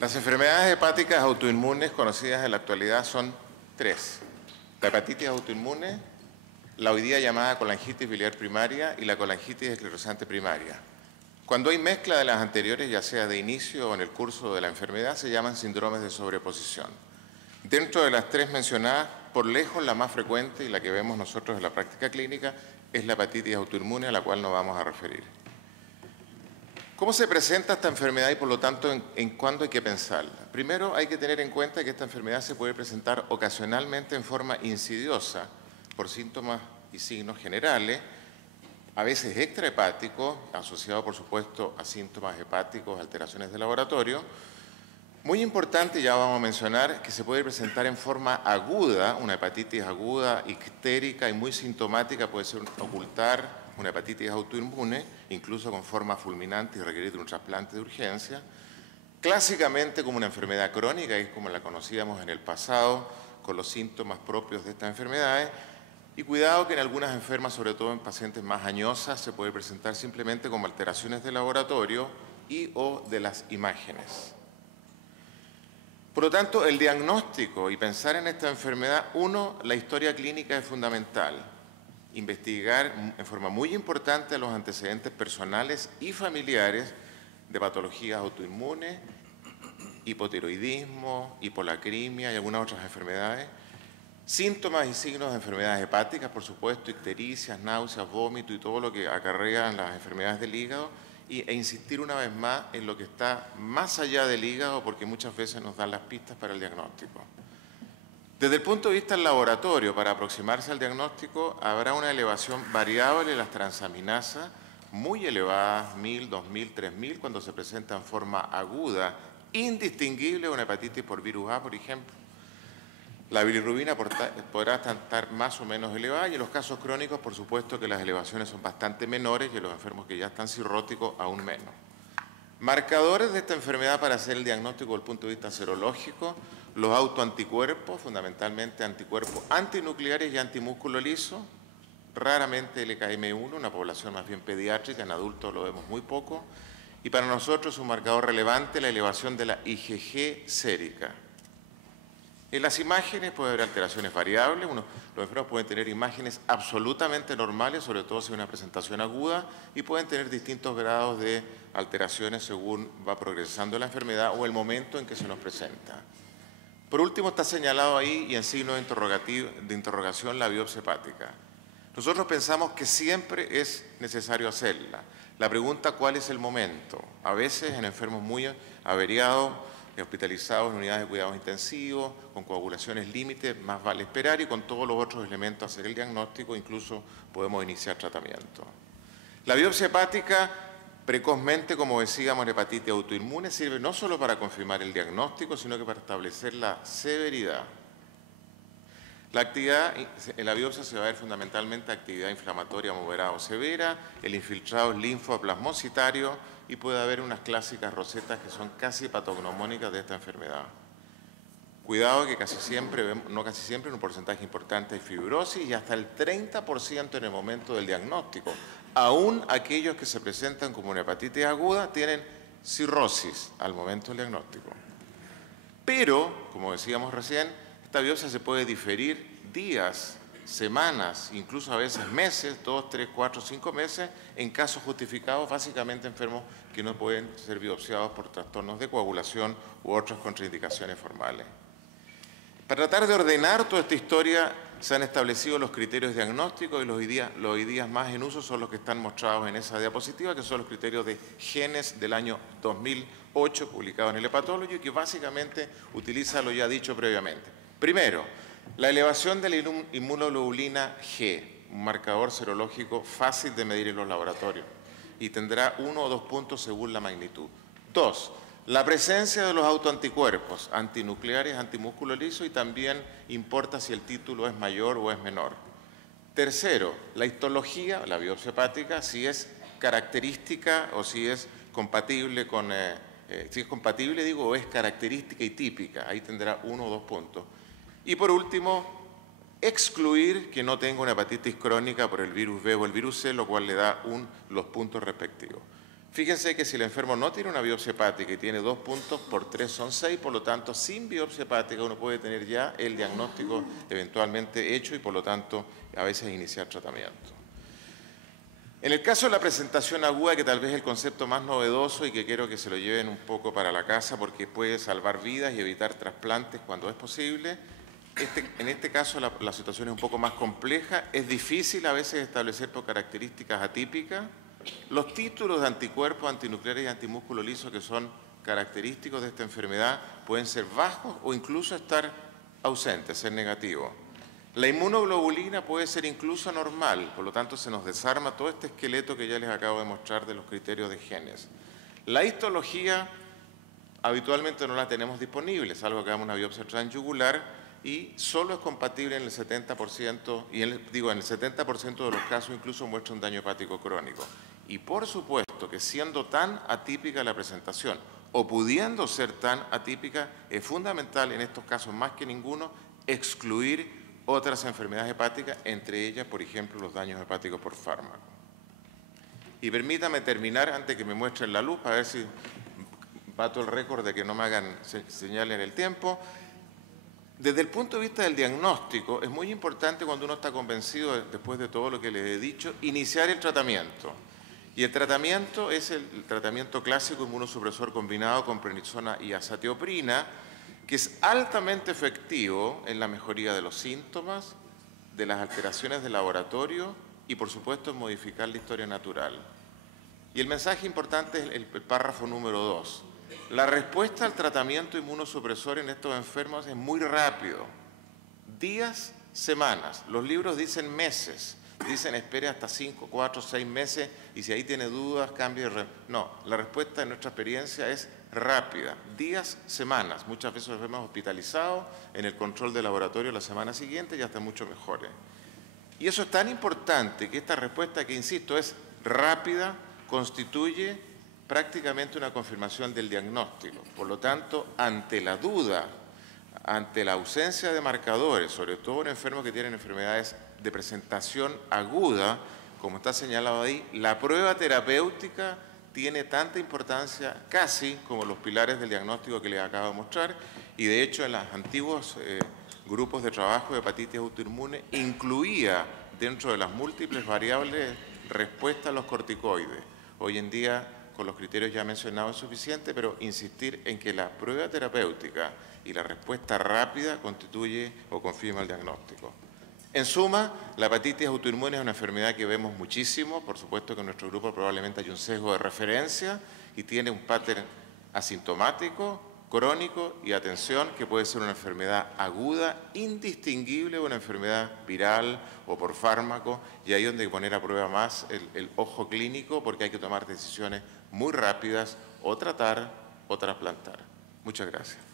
Las enfermedades hepáticas autoinmunes conocidas en la actualidad son tres: la hepatitis autoinmune, la hoy día llamada colangitis biliar primaria y la colangitis esclerosante primaria. Cuando hay mezcla de las anteriores, ya sea de inicio o en el curso de la enfermedad, se llaman síndromes de sobreposición. Dentro de las tres mencionadas, por lejos la más frecuente y la que vemos nosotros en la práctica clínica es la hepatitis autoinmune, a la cual nos vamos a referir. ¿Cómo se presenta esta enfermedad y por lo tanto en cuándo hay que pensarla? Primero hay que tener en cuenta que esta enfermedad se puede presentar ocasionalmente en forma insidiosa por síntomas y signos generales, a veces extrahepáticos, asociados por supuesto a síntomas hepáticos, alteraciones de laboratorio. Muy importante, ya vamos a mencionar, que se puede presentar en forma aguda, una hepatitis aguda, ictérica y muy sintomática, puede ser ocultar una hepatitis autoinmune, incluso con forma fulminante y requerir de un trasplante de urgencia. Clásicamente como una enfermedad crónica, es como la conocíamos en el pasado, con los síntomas propios de estas enfermedades. Y cuidado que en algunas enfermas, sobre todo en pacientes más añosas, se puede presentar simplemente como alteraciones de laboratorio y o de las imágenes. Por lo tanto, el diagnóstico y pensar en esta enfermedad, la historia clínica es fundamental. Investigar en forma muy importante los antecedentes personales y familiares de patologías autoinmunes, hipotiroidismo, hipolacrimia y algunas otras enfermedades. Síntomas y signos de enfermedades hepáticas, por supuesto, ictericias, náuseas, vómito y todo lo que acarrean las enfermedades del hígado, e insistir una vez más en lo que está más allá del hígado, porque muchas veces nos dan las pistas para el diagnóstico. Desde el punto de vista del laboratorio, para aproximarse al diagnóstico, habrá una elevación variable de las transaminasas, muy elevadas, 1000, 2000, 3000, cuando se presenta en forma aguda, indistinguible de una hepatitis por virus A, por ejemplo. La bilirrubina podrá estar más o menos elevada y en los casos crónicos, por supuesto, que las elevaciones son bastante menores y en los enfermos que ya están cirróticos, aún menos. Marcadores de esta enfermedad para hacer el diagnóstico desde el punto de vista serológico: los autoanticuerpos, fundamentalmente anticuerpos antinucleares y antimúsculo liso, raramente LKM1, una población más bien pediátrica, en adultos lo vemos muy poco, y para nosotros es un marcador relevante la elevación de la IgG sérica. En las imágenes puede haber alteraciones variables, los enfermos pueden tener imágenes absolutamente normales, sobre todo si es una presentación aguda, y pueden tener distintos grados de alteraciones según va progresando la enfermedad o el momento en que se nos presenta. Por último, está señalado ahí y en signo de interrogación la biopsia hepática. Nosotros pensamos que siempre es necesario hacerla. La pregunta, ¿cuál es el momento? A veces en enfermos muy averiados, hospitalizados en unidades de cuidados intensivos, con coagulaciones límite, más vale esperar, y con todos los otros elementos hacer el diagnóstico, incluso podemos iniciar tratamiento. La biopsia hepática, precozmente, como decíamos, en hepatitis autoinmune, sirve no solo para confirmar el diagnóstico, sino que para establecer la severidad. La actividad en la biopsia se va a ver fundamentalmente actividad inflamatoria moderada o severa, el infiltrado es linfoplasmocitario y puede haber unas clásicas rosetas que son casi patognomónicas de esta enfermedad. Cuidado que casi siempre, no casi siempre, en un porcentaje importante hay fibrosis y hasta el 30% en el momento del diagnóstico. Aún aquellos que se presentan como una hepatitis aguda tienen cirrosis al momento del diagnóstico. Pero, como decíamos recién, esta biopsia se puede diferir días, semanas, incluso a veces meses, 2, 3, 4, 5 meses, en casos justificados, básicamente enfermos que no pueden ser biopsiados por trastornos de coagulación u otras contraindicaciones formales. Para tratar de ordenar toda esta historia, se han establecido los criterios diagnósticos y los hoy día más en uso son los que están mostrados en esa diapositiva, que son los criterios de genes del año 2008, publicados en el Hepatology, y que básicamente utiliza lo ya dicho previamente. Primero, la elevación de la inmunoglobulina G, un marcador serológico fácil de medir en los laboratorios, y tendrá 1 o 2 puntos según la magnitud. 2. La presencia de los autoanticuerpos antinucleares, antimúsculo liso, y también importa si el título es mayor o es menor. Tercero, la histología, la biopsia hepática, si es característica o si es compatible con, o es característica y típica, ahí tendrá 1 o 2 puntos. Y por último, excluir que no tenga una hepatitis crónica por el virus B o el virus C, lo cual le da los puntos respectivos. Fíjense que si el enfermo no tiene una biopsia hepática y tiene 2 puntos por 3 son 6, por lo tanto, sin biopsia hepática uno puede tener ya el diagnóstico eventualmente hecho y por lo tanto a veces iniciar tratamiento. En el caso de la presentación aguda, que tal vez es el concepto más novedoso y que quiero que se lo lleven un poco para la casa porque puede salvar vidas y evitar trasplantes cuando es posible, en este caso la situación es un poco más compleja, es difícil a veces establecer por características atípicas. Los títulos de anticuerpos antinucleares y antimúsculo liso que son característicos de esta enfermedad pueden ser bajos o incluso estar ausentes, ser negativos. La inmunoglobulina puede ser incluso normal, por lo tanto se nos desarma todo este esqueleto que ya les acabo de mostrar de los criterios de genes. La histología habitualmente no la tenemos disponible, salvo que hagamos una biopsia transyugular y solo es compatible en el 70%, y en el 70% de los casos incluso muestra un daño hepático crónico. Y por supuesto que siendo tan atípica la presentación o pudiendo ser tan atípica, es fundamental en estos casos más que ninguno excluir otras enfermedades hepáticas, entre ellas, por ejemplo, los daños hepáticos por fármaco. Y permítame terminar antes que me muestren la luz, para ver si bato el récord de que no me hagan señal en el tiempo. Desde el punto de vista del diagnóstico, es muy importante cuando uno está convencido, después de todo lo que les he dicho, iniciar el tratamiento. Y el tratamiento es el tratamiento clásico inmunosupresor combinado con prednisona y azatioprina, que es altamente efectivo en la mejoría de los síntomas, de las alteraciones de laboratorio y, por supuesto, en modificar la historia natural. Y el mensaje importante es el párrafo número 2. La respuesta al tratamiento inmunosupresor en estos enfermos es muy rápido. Días, semanas. Los libros dicen meses. Dicen espere hasta 5, 4, 6 meses y si ahí tiene dudas, cambie. No, la respuesta en nuestra experiencia es rápida. Días, semanas. Muchas veces los vemos hospitalizados en el control de laboratorio la semana siguiente y ya están mucho mejores. Y eso es tan importante que esta respuesta, que insisto, es rápida, constituye prácticamente una confirmación del diagnóstico. Por lo tanto, ante la duda, ante la ausencia de marcadores, sobre todo en enfermos que tienen enfermedades de presentación aguda, como está señalado ahí, la prueba terapéutica tiene tanta importancia casi como los pilares del diagnóstico que les acabo de mostrar, y de hecho en los antiguos grupos de trabajo de hepatitis autoinmune incluía dentro de las múltiples variables respuesta a los corticoides. Hoy en día, con los criterios ya mencionados, es suficiente, pero insistir en que la prueba terapéutica y la respuesta rápida constituye o confirma el diagnóstico. En suma, la hepatitis autoinmune es una enfermedad que vemos muchísimo. Por supuesto que en nuestro grupo probablemente hay un sesgo de referencia y tiene un patrón asintomático, crónico y, atención, que puede ser una enfermedad aguda, indistinguible de una enfermedad viral o por fármaco, y ahí es donde hay que poner a prueba más el ojo clínico, porque hay que tomar decisiones muy rápidas, o tratar o trasplantar. Muchas gracias.